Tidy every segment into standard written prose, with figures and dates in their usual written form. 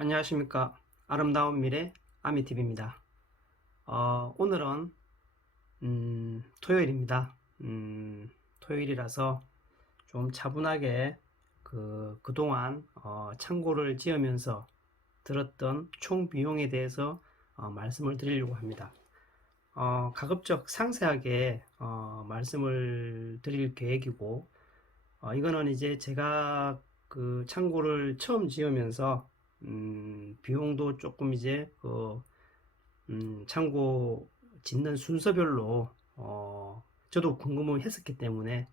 안녕하십니까. 아름다운 미래 아미TV입니다. 오늘은 토요일입니다. 토요일이라서 좀 차분하게 그동안 창고를 지으면서 들었던 총 비용에 대해서 말씀을 드리려고 합니다. 가급적 상세하게 말씀을 드릴 계획이고, 이거는 이제 제가 그 창고를 처음 지으면서 비용도 조금 이제 창고 짓는 순서별로 저도 궁금을 했었기 때문에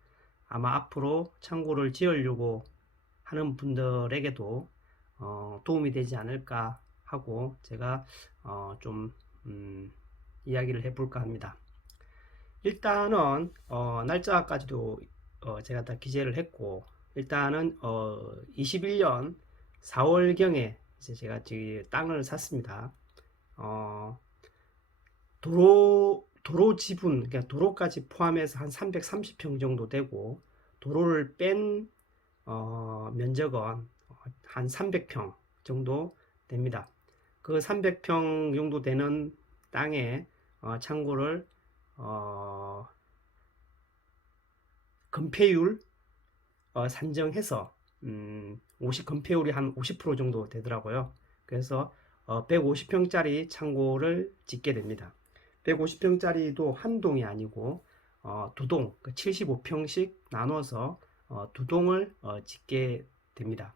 아마 앞으로 창고를 지으려고 하는 분들에게도 도움이 되지 않을까 하고 제가 좀 이야기를 해볼까 합니다. 일단은 날짜까지도 제가 다 기재를 했고, 일단은 21년 4월경에 이제 제가 땅을 샀습니다. 어, 도로 지분, 그러니까 도로까지 포함해서 한 330평 정도 되고, 도로를 뺀 면적은 한 300평 정도 됩니다. 그 300평 정도 되는 땅에 창고를 어, 건폐율 산정해서 건폐율이 한 50% 정도 되더라고요. 그래서 150평짜리 창고를 짓게 됩니다. 150평짜리도 한 동이 아니고 두 동, 75평씩 나눠서 두 동을 짓게 됩니다.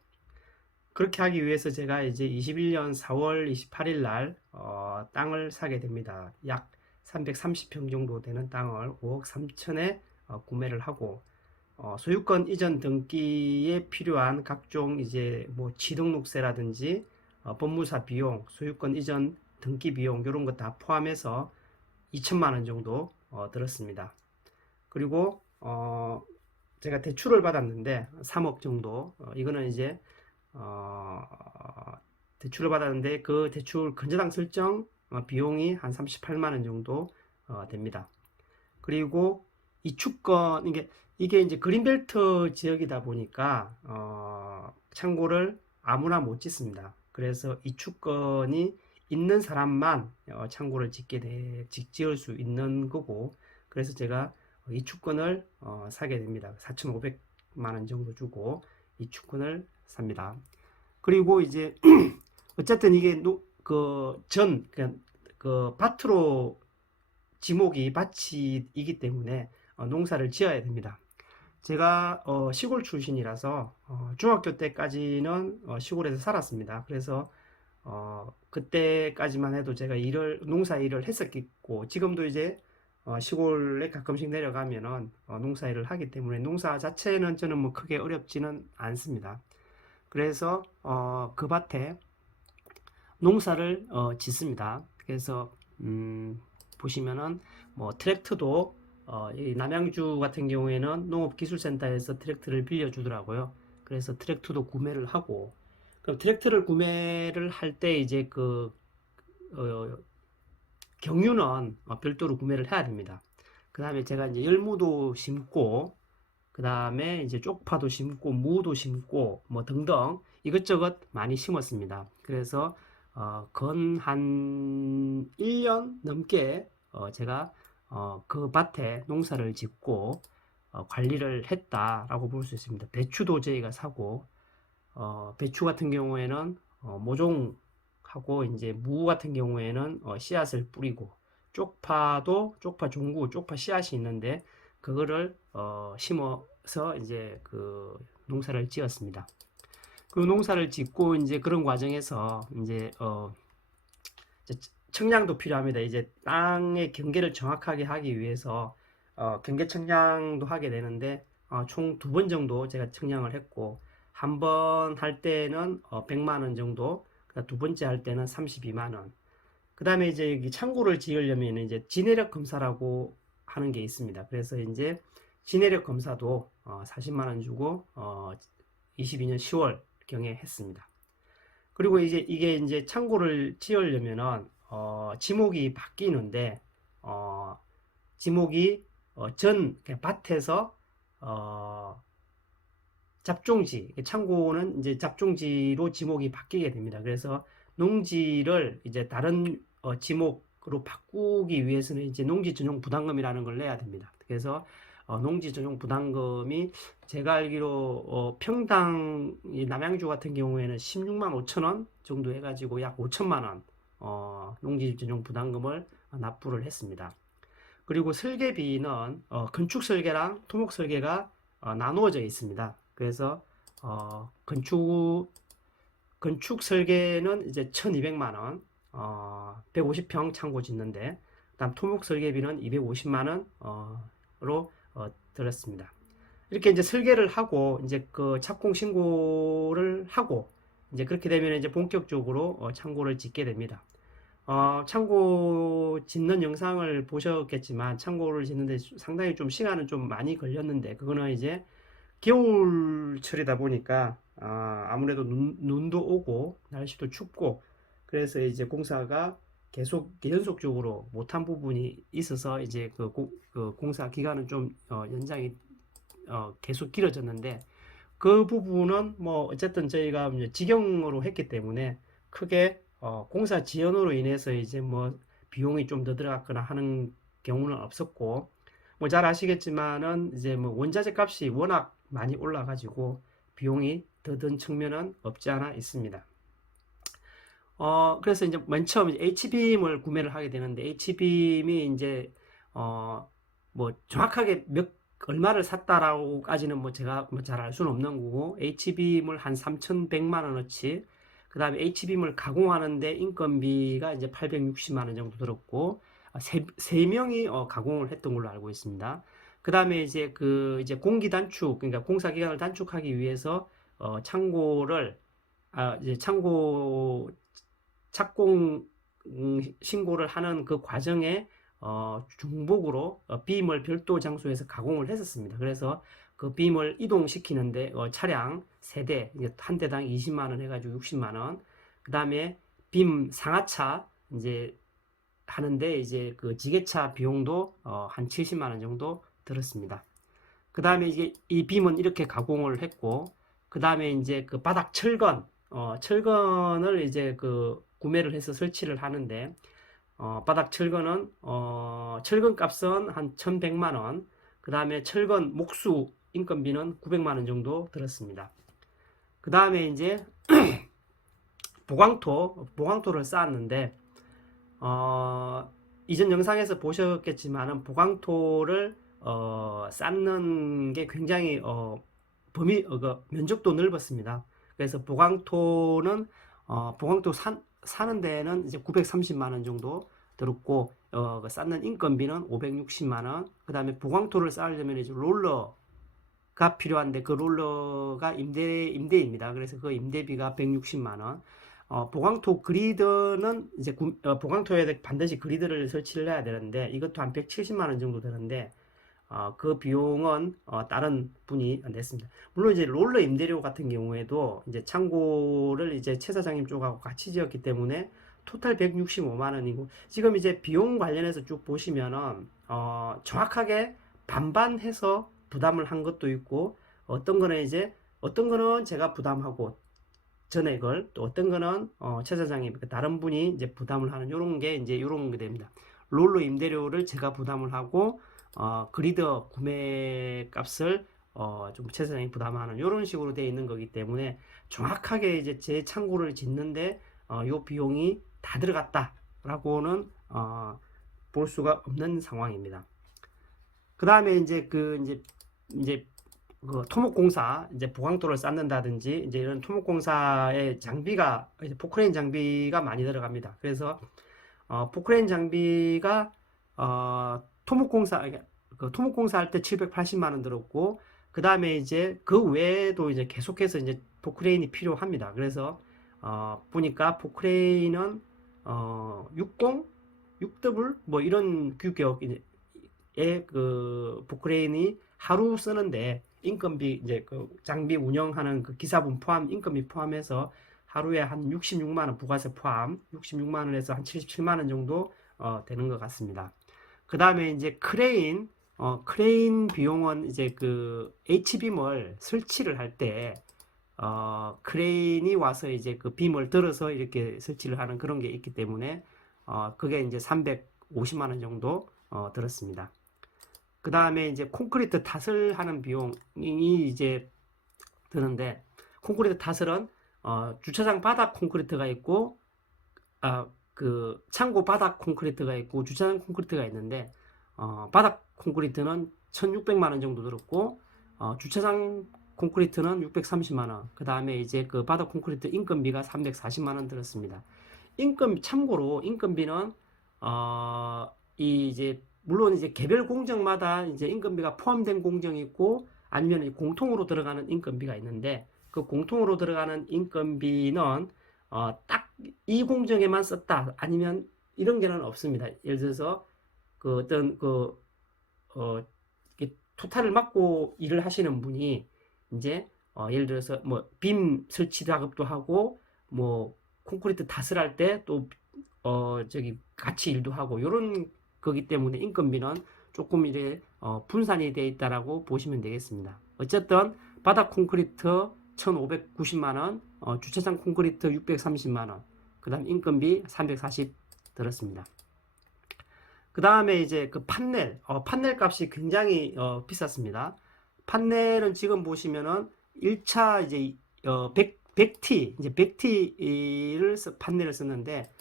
그렇게 하기 위해서 제가 이제 21년 4월 28일 날 땅을 사게 됩니다. 약 330평 정도 되는 땅을 5억 3천에 구매를 하고, 소유권 이전 등기에 필요한 각종 이제 뭐 취등록세라든지 법무사 비용, 소유권 이전 등기 비용 이런 거 다 포함해서 2천만 원 정도 들었습니다. 그리고 제가 대출을 받았는데 3억 정도, 이거는 이제 어, 대출을 받았는데 그 대출 근저당 설정 비용이 한 38만 원 정도 됩니다. 그리고 이축권, 이게 이제 그린벨트 지역이다 보니까 창고를 아무나 못 짓습니다. 그래서 이축권이 있는 사람만 창고를 지을 수 있는 거고, 그래서 제가 이축권을 사게 됩니다. 4,500만 원 정도 주고 이축권을 삽니다. 그리고 이제 어쨌든 이게 그 밭으로 지목이 밭이기 때문에 농사를 지어야 됩니다. 제가 시골 출신이라서 중학교 때까지는 시골에서 살았습니다. 그래서 그때까지만 해도 제가 농사 일을 했었고, 지금도 이제 시골에 가끔씩 내려가면은 농사 일을 하기 때문에 농사 자체는 저는 뭐 크게 어렵지는 않습니다. 그래서 그 밭에 농사를 짓습니다. 그래서 보시면은 뭐 트랙터도 이 남양주 같은 경우에는 농업기술센터에서 트랙터를 빌려주더라고요. 그래서 트랙터도 구매를 하고, 그럼 트랙터를 구매를 할 때 이제 어, 경유는 별도로 구매를 해야 됩니다. 그 다음에 제가 이제 열무도 심고, 그 다음에 이제 쪽파도 심고, 무도 심고, 뭐 등등 이것저것 많이 심었습니다. 그래서 건 한 1년 넘게 제가 그 밭에 농사를 짓고 관리를 했다라고 볼 수 있습니다. 배추도 저희가 사고, 배추 같은 경우에는 모종하고, 이제 무 같은 경우에는 씨앗을 뿌리고, 쪽파 종구, 쪽파 씨앗이 있는데 그거를 심어서 이제 그 농사를 지었습니다. 그 농사를 짓고 이제 그런 과정에서 이제 청량도 필요합니다. 이제 땅의 경계를 정확하게 하기 위해서 경계 청량도 하게 되는데 총 두 번 정도 제가 청량을 했고, 한 번 할 때는 100만 원 정도, 두 번째 할 때는 32만 원. 그 다음에 이제 여기 창고를 지으려면 이제 지내력 검사라고 하는 게 있습니다. 그래서 이제 지내력 검사도 40만 원 주고 22년 10월 경에 했습니다. 그리고 이게 이제 창고를 지으려면은 지목이 바뀌는데 지목이 밭에서 어, 잡종지, 창고는 이제 잡종지로 지목이 바뀌게 됩니다. 그래서 농지를 이제 다른 지목으로 바꾸기 위해서는 이제 농지 전용 부담금이라는 걸 내야 됩니다. 그래서 농지 전용 부담금이 제가 알기로 평당 남양주 같은 경우에는 16만 5천 원 정도 해가지고 약 5천만 원 농지 전용 부담금을 납부를 했습니다. 그리고 설계비는 건축 설계랑 토목 설계가 나누어져 있습니다. 그래서 건축 설계는 이제 1,200만 원, 150평 창고 짓는데, 그다음 토목 설계비는 250만 원으로 들었습니다. 이렇게 이제 설계를 하고 이제 그 착공 신고를 하고 이제 그렇게 되면 이제 본격적으로 창고를 짓게 됩니다. 창고 짓는 영상을 보셨겠지만 창고를 짓는데 상당히 좀 시간은 좀 많이 걸렸는데 그거는 이제 겨울철이다 보니까 아무래도 눈도 오고 날씨도 춥고 그래서 이제 공사가 계속 연속적으로 못한 부분이 있어서 이제 그 공사 기간은 좀 연장이 계속 길어졌는데 그 부분은 뭐 어쨌든 저희가 직영으로 했기 때문에 크게 공사 지연으로 인해서 이제 뭐 비용이 좀 더 들어갔거나 하는 경우는 없었고 뭐 잘 아시겠지만은 이제 뭐 원자재 값이 워낙 많이 올라가지고 비용이 더 든 측면은 없지 않아 있습니다. 그래서 이제 맨 처음 H빔을 구매를 하게 되는데 H빔이 이제 뭐 정확하게 얼마를 샀다라고까지는 뭐 제가 뭐 잘 알 수는 없는 거고 H빔을 한 3,100만 원어치 그 다음에 H빔을 가공하는데 인건비가 이제 860만 원 정도 들었고 세 명이 가공을 했던 걸로 알고 있습니다. 그 다음에 이제 이제 공기 단축 그러니까 공사 기간을 단축하기 위해서 창고를 이제 창고 착공 신고를 하는 그 과정에 중복으로 빔을 별도 장소에서 가공을 했었습니다. 그래서 그 빔을 이동시키는데 차량 세대 한 대당 20만 원 해가지고 60만 원. 그 다음에 빔 상하차 이제 하는데 이제 그 지게차 비용도 한 70만 원 정도 들었습니다. 그 다음에 이제 이 빔은 이렇게 가공을 했고 그 다음에 이제 그 바닥 철건 철건을 이제 그 구매를 해서 설치를 하는데 바닥 철건은 철건 값은 한 1,100만 원, 그 다음에 철건 목수 인건비는 900만 원 정도 들었습니다. 그 다음에 이제 보강토를 쌓았는데 이전 영상에서 보셨겠지만은 보강토를 쌓는 게 굉장히 면적도 넓었습니다. 그래서 보강토는 보강토 사는 데에는 이제 930만 원 정도 들었고 쌓는 인건비는 560만 원. 그 다음에 보강토를 쌓으려면 이제 롤러가 필요한데 그 롤러가 임대입니다. 그래서 그 임대비가 160만 원. 보강토 그리드는 이제 보강토에 반드시 그리드를 설치를 해야 되는데 이것도 한 170만 원 정도 되는데 그 비용은 다른 분이 냈습니다. 물론 이제 롤러 임대료 같은 경우에도 이제 창고를 이제 최 사장님 쪽하고 같이 지었기 때문에 토탈 165만 원이고 지금 이제 비용 관련해서 쭉 보시면은 정확하게 반반 해서 부담을 한 것도 있고 어떤 거는 제가 부담하고 전액을 또 어떤 거는 최 사장님 다른 분이 이제 부담을 하는 요런 게 됩니다. 롤러 임대료를 제가 부담을 하고 그리드 구매 값을 좀 최 사장님이 부담하는 이런 식으로 되어 있는 거기 때문에 정확하게 이제 제 창고를 짓는데 요 비용이 다 들어갔다라고는 볼 수가 없는 상황입니다. 그 다음에 이제 그 토목공사 이제 보강토를 쌓는다든지 이제 이런 토목공사의 장비가 이제 포크레인 장비가 많이 들어갑니다. 그래서 포크레인 장비가 토목공사 할 때 780만 원 들었고 그 다음에 이제 그 외에도 이제 계속해서 이제 포크레인이 필요합니다. 그래서 보니까 포크레인은 60, 6W 뭐 이런 규격의 그 포크레인이 하루 쓰는데 인건비 이제 그 장비 운영하는 그 기사분 포함 인건비 포함해서 하루에 한 66만 원 부가세 포함 66만 원에서 한 77만 원 정도 되는 것 같습니다. 그 다음에 이제 크레인 크레인 비용은 이제 그 H빔을 설치를 할 때, 크레인이 와서 이제 그 빔을 들어서 이렇게 설치를 하는 그런 게 있기 때문에, 그게 이제 350만 원 정도, 들었습니다. 그 다음에 이제 콘크리트 탓을 하는 비용이 이제 드는데, 콘크리트 탓은, 주차장 바닥 콘크리트가 있고, 그 창고 바닥 콘크리트가 있고 주차장 콘크리트가 있는데, 바닥 콘크리트는 1,600만 원 정도 들었고, 주차장 콘크리트는 630만 원, 그 다음에 이제 그 바닥 콘크리트 인건비가 340만 원 들었습니다. 참고로 인건비는 이 이제 물론 이제 개별 공정마다 이제 인건비가 포함된 공정이 있고 아니면 공통으로 들어가는 인건비가 있는데, 그 공통으로 들어가는 인건비는 딱 이 공정에만 썼다 아니면 이런 게는 없습니다. 예를 들어서 그 어떤 그 토탈을 맡고 일을 하시는 분이 이제 예를 들어서 뭐 빔 설치 작업도 하고 뭐 콘크리트 탓을 할 때 또 저기 같이 일도 하고 요런 거기 때문에 인건비는 조금 이제 분산이 되어 있다라고 보시면 되겠습니다. 어쨌든 바닥 콘크리트 1,590만 원, 주차장 콘크리트 630만 원, 그 다음 인건비 340 들었습니다. 그 다음에 이제 그 판넬 값이 굉장히 비쌌습니다. 판넬은 지금 보시면은 1차 이제 100T 이제 100T를 판넬을 썼는데,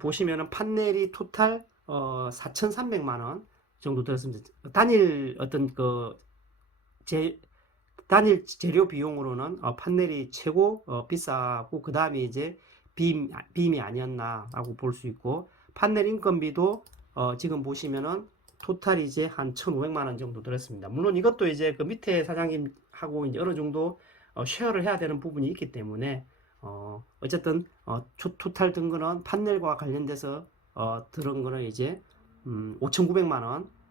보시면은 판넬이 토탈 4,300만 원 정도 들었습니다. 단일 어떤 그 단일 재료 비용으로는 판넬이 최고 비싸고, 그 다음에 이제 빔이 아니었나라고 볼 수 있고, 판넬 인건비도 지금 보시면은 토탈이 이제 한 1,500만 원 정도 들었습니다. 물론 이것도 이제 그 밑에 사장님하고 이제 어느 정도 쉐어를 해야 되는 부분이 있기 때문에 어쨌든 토탈 든 거는 판넬과 관련돼서 들은 거는 이제 5,900만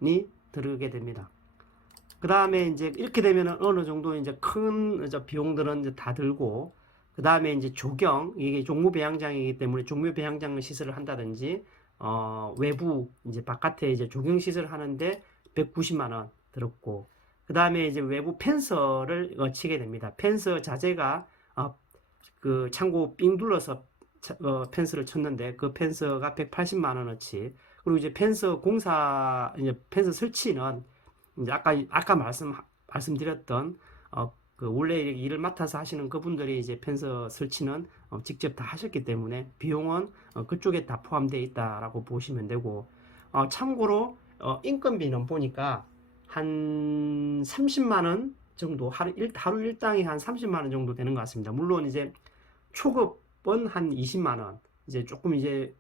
원이 들게 됩니다. 그 다음에 이제 이렇게 되면 어느 정도 이제 큰 비용들은 이제 다 들고, 그 다음에 이제 이게 종무 배양장이기 때문에 종무 배양장 시설을 한다든지, 외부 이제 바깥에 이제 조경 시설을 하는데 190만 원 들었고, 그 다음에 이제 외부 펜서를 치게 됩니다. 펜서 자재가 그 창고 삥 둘러서 펜스를 쳤는데 그 펜서가 180만 원어치, 그리고 이제 이제 펜서 설치는 이제 아까 말씀드렸던 그 원래 일을 맡아서 하시는 그분들이 이제 펜서 설치는 직접 다 하셨기 때문에 비용은 그쪽에 다 포함되어 있다라고 보시면 되고, 참고로 인건비는 보니까 한 30만 원 정도 하루 일당이 한 30만 원 정도 되는 것 같습니다. 물론 이제 초급은 한 20만 원, 이제 조금 이제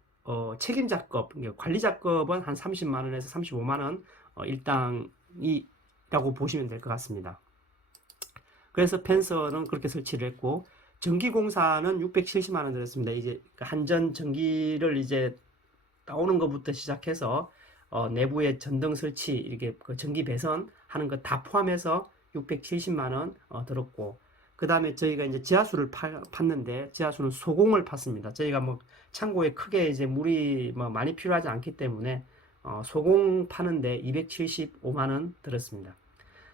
책임 작업, 관리 작업은 한 30만 원에서 35만 원 일당이라고 보시면 될 것 같습니다. 그래서 펜서는 그렇게 설치를 했고, 전기공사는 670만 원 들었습니다. 이제 한전 전기를 이제 나오는 것부터 시작해서 내부에 전등 설치, 이렇게 그 전기 배선 하는 거 다 포함해서 670만 원 들었고, 그 다음에 저희가 이제 지하수를 팠는데 지하수는 소공을 팠습니다. 저희가 뭐 창고에 크게 이제 물이 뭐 많이 필요하지 않기 때문에 소공 파는데 275만 원 들었습니다.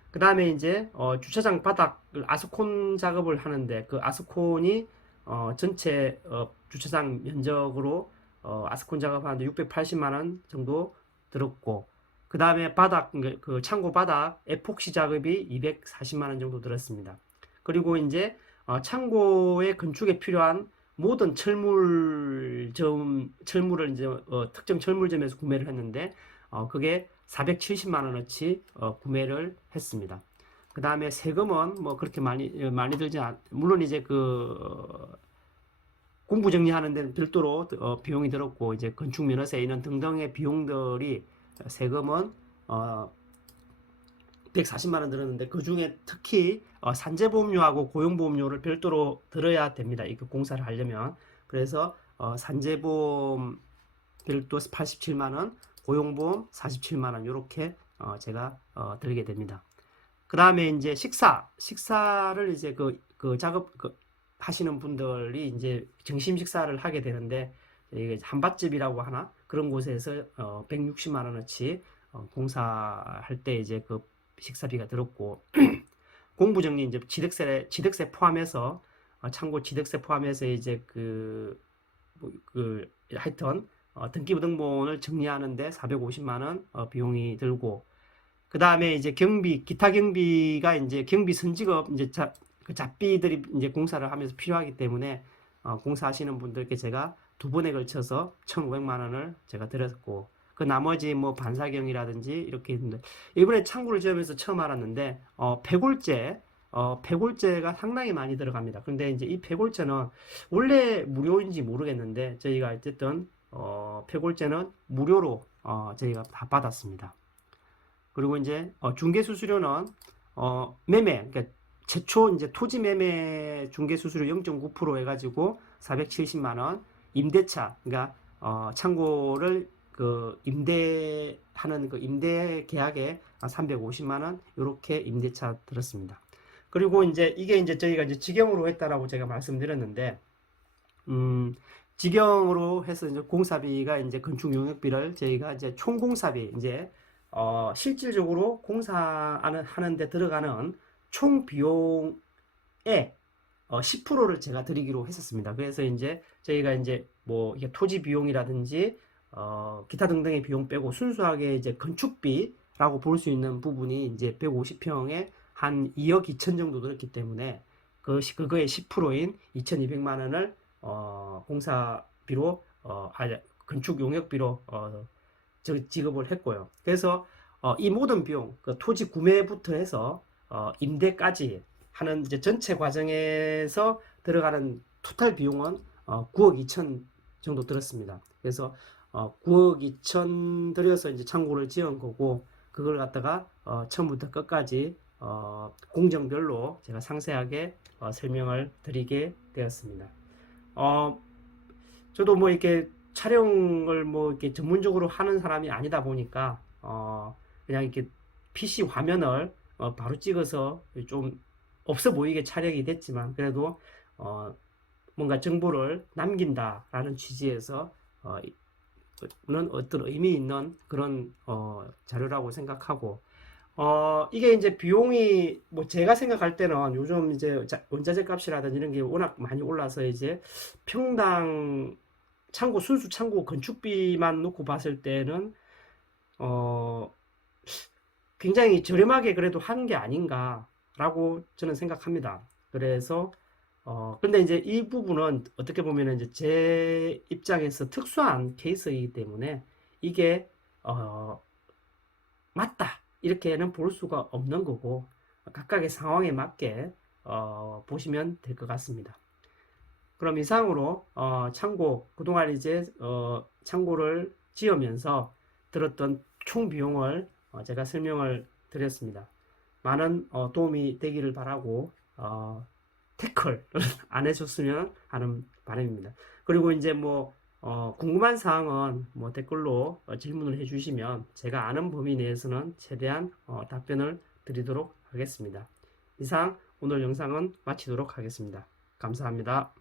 그 다음에 이제 주차장 바닥을 아스콘 작업을 하는데, 그 아스콘이 전체 주차장 면적으로 아스콘 작업하는데 680만 원 정도 들었고, 그 다음에 그 창고 바닥 에폭시 작업이 240만 원 정도 들었습니다. 그리고 이제 창고의 건축에 필요한 모든 철물을 이제 특정 철물점에서 구매를 했는데 그게 470만 원어치 구매를 했습니다. 그 다음에 세금은 뭐 그렇게 많이 물론 이제 그 공부 정리하는 데는 별도로 비용이 들었고, 이제 건축 면허세 이런 등등의 비용들이 세금은 140만 원 들었는데, 그 중에 특히 산재보험료하고 고용보험료를 별도로 들어야 됩니다. 이 공사를 하려면. 그래서 산재보험 별도 87만 원, 고용보험 47만 원 이렇게 제가 들게 됩니다. 그 다음에 이제 식사를 이제 그 작업 하시는 분들이 이제 점심 식사를 하게 되는데, 이게 한밭집이라고 하나 그런 곳에서 160만 원어치 공사할 때 이제 그 식사비가 들었고 공부정리 이제 취득세 포함해서 창고 취득세 포함해서 이제 하여튼 등기부등본을 정리하는데 450만 원 비용이 들고 그 다음에 이제 기타 경비가 이제 경비 선직업 이제 그 잡비들이 이제 공사를 하면서 필요하기 때문에 공사하시는 분들께 제가 두 번에 걸쳐서 1,500만 원을 제가 드렸고 그 나머지 뭐 반사경이라든지 이렇게 있는데 이번에 창고를 지으면서 처음 알았는데 폐골제가 상당히 많이 들어갑니다. 근데 이제 이 폐골제는 원래 무료인지 모르겠는데 저희가 어쨌든 폐골제는 무료로 저희가 다 받았습니다. 그리고 이제 중개 수수료는 매매 그러니까 최초 이제 토지 매매 중개 수수료 0.9% 해가지고 470만 원, 임대차 그러니까 창고를 그 임대하는 그 임대 계약에 350만 원 이렇게 임대차 들었습니다. 그리고 이제 이게 이제 저희가 이제 직영으로 했다라고 제가 말씀드렸는데 직영으로 해서 이제 공사비가 이제 건축 용역비를 저희가 이제 총 공사비 이제 실질적으로 공사하는데 들어가는 총 비용의 10%를 제가 드리기로 했었습니다. 그래서 이제 저희가 이제 뭐 이게 토지 비용이라든지 기타 등등의 비용 빼고 순수하게 이제 건축비라고 볼 수 있는 부분이 이제 150평에 한 2억 2천 정도 들었기 때문에 그거의 10%인 2,200만 원을 공사비로 건축 용역비로 지급을 했고요. 그래서 이 모든 비용, 그 토지 구매부터 해서 임대까지 하는 이제 전체 과정에서 들어가는 토탈 비용은 9억 2천 정도 들었습니다. 그래서 9억 2천 들여서 이제 창고를 지은 거고 그걸 갖다가 처음부터 끝까지 공정별로 제가 상세하게 설명을 드리게 되었습니다. 저도 뭐 이렇게 촬영을 뭐 이렇게 전문적으로 하는 사람이 아니다 보니까 그냥 이렇게 PC 화면을 바로 찍어서 좀 없어 보이게 촬영이 됐지만 그래도 뭔가 정보를 남긴다라는 취지에서 어떤 의미 있는 그런 자료라고 생각하고 이게 이제 비용이 뭐 제가 생각할 때는 요즘 이제 원자재 값이라든지 이런 게 워낙 많이 올라서 이제 평당 순수 창고 건축비만 놓고 봤을 때는 굉장히 저렴하게 그래도 하는 게 아닌가라고 저는 생각합니다. 그래서 근데 이제 이 부분은 어떻게 보면 이제 제 입장에서 특수한 케이스이기 때문에 이게 맞다 이렇게는 볼 수가 없는 거고 각각의 상황에 맞게 보시면 될 것 같습니다. 그럼 이상으로 창고 그동안 이제 창고를 지으면서 들었던 총 비용을 제가 설명을 드렸습니다. 많은 도움이 되기를 바라고 태클 안 해줬으면 하는 바람입니다. 그리고 이제 뭐 궁금한 사항은 뭐 댓글로 질문을 해주시면 제가 아는 범위 내에서는 최대한 답변을 드리도록 하겠습니다. 이상 오늘 영상은 마치도록 하겠습니다. 감사합니다.